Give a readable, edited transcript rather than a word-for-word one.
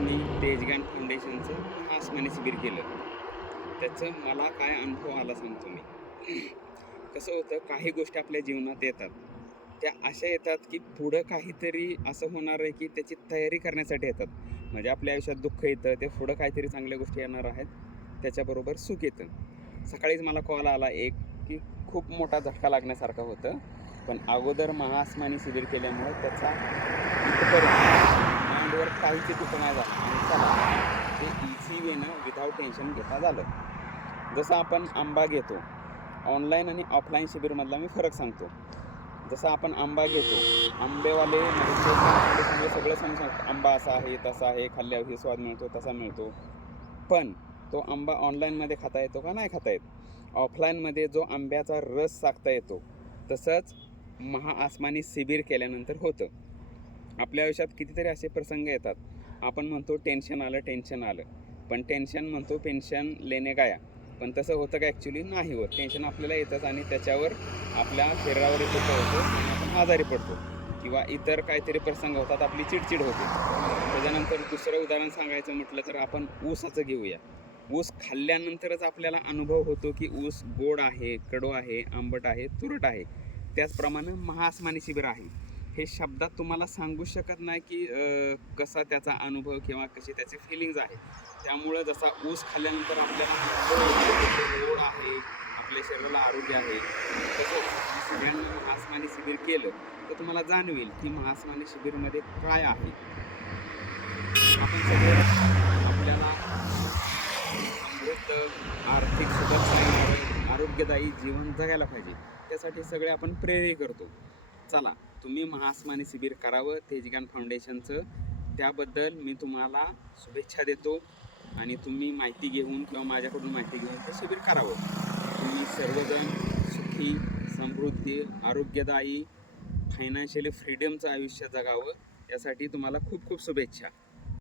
मी तेजगान फाउंडेशनचं महाआसमानी शिबिर केलं. त्याचं मला काय अनुभव आला सांगतो मी. कसं होतं, काही गोष्टी आपल्या जीवनात येतात, त्या अशा येतात की पुढं काहीतरी असं होणार आहे की त्याची तयारी करण्यासाठी येतात. म्हणजे आपल्या आयुष्यात दुःख येतं, ते पुढं काहीतरी चांगल्या गोष्टी येणार आहेत, त्याच्याबरोबर सुख येतं. सकाळीच मला कॉल आला एक, की खूप मोठा झटका लागण्यासारखं होतं, पण अगोदर महाआसमानी शिबिर केल्यामुळं त्याचा इथपर्यंत माइंडवर काहीच इफेक्ट नाही झाला आणि चला ते इझी वेनं विदाऊट टेन्शन घेता झालं. जसं आपण आंबा घेतो, ऑनलाईन आणि ऑफलाईन शिबिरमधला मी फरक सांगतो. जसं आपण आंबा घेतो, आंबेवाले म्हणजे सगळं समजून आंबा असा आहे, तसा आहे, खाल्ल्यावर हे स्वाद मिळतो, तसा मिळतो. पण तो आंबा ऑनलाईनमध्ये खाता येतो का? नाही खाता येत. ऑफलाईनमध्ये जो आंब्याचा रस चाखता येतो, तसंच महाआसमानी शिबिर केल्यानंतर होतं. आपल्या आयुष्यात कितीतरी असे प्रसंग येतात. आपण म्हणतो टेन्शन आलं, टेन्शन आलं. पण टेन्शन म्हणतो पेन्शन लेणे गाया. पण तसं होतं का? ॲक्च्युली नाही होत. टेन्शन आपल्याला येतंच आणि त्याच्यावर आपल्या शरीरावर इफेक्ट होतो आणि आपण आजारी पडतो किंवा इतर काहीतरी प्रसंग होतात, आपली चिडचिड होते. त्याच्यानंतर दुसरं उदाहरण सांगायचं म्हटलं तर आपण ऊसाचं घेऊया. ऊस खाल्ल्यानंतरच आपल्याला अनुभव होतो की ऊस गोड आहे, कडू आहे, आंबट आहे, तुरट आहे. त्याचप्रमाणे महाआसमानी शिबिर आहे. हे शब्दात तुम्हाला सांगू शकत नाही की कसा त्याचा अनुभव किंवा कशी त्याची फिलिंग्ज आहे. त्यामुळं जसा ऊस खाल्ल्यानंतर आपल्याला गोड आहे, आपल्या शरीराला आरोग्य आहे, तसंच सगळ्यांनी महाआसमानी शिबिर केलं तर तुम्हाला जाणवेल की महाआसमानी शिबिरमध्ये काय आहे. आपण सगळे आपल्याला समृद्ध, आर्थिक सुरक्षा येणारं, आरोग्यदायी जीवन जगायला पाहिजे. त्यासाठी सगळे आपण प्रेरित करतो. चला, तुम्ही महाआसमानी शिबिर करावं तेजगान फाउंडेशनचं. त्याबद्दल मी तुम्हाला शुभेच्छा देतो आणि तुम्ही माहिती घेऊन किंवा माझ्याकडून माहिती घेऊन ते शिबिर करावं. तुम्ही सर्वजण सुखी, समृद्धी, आरोग्यदायी, फायनान्शियली फ्रीडमचं आयुष्य जगावं, यासाठी तुम्हाला खूप खूप शुभेच्छा.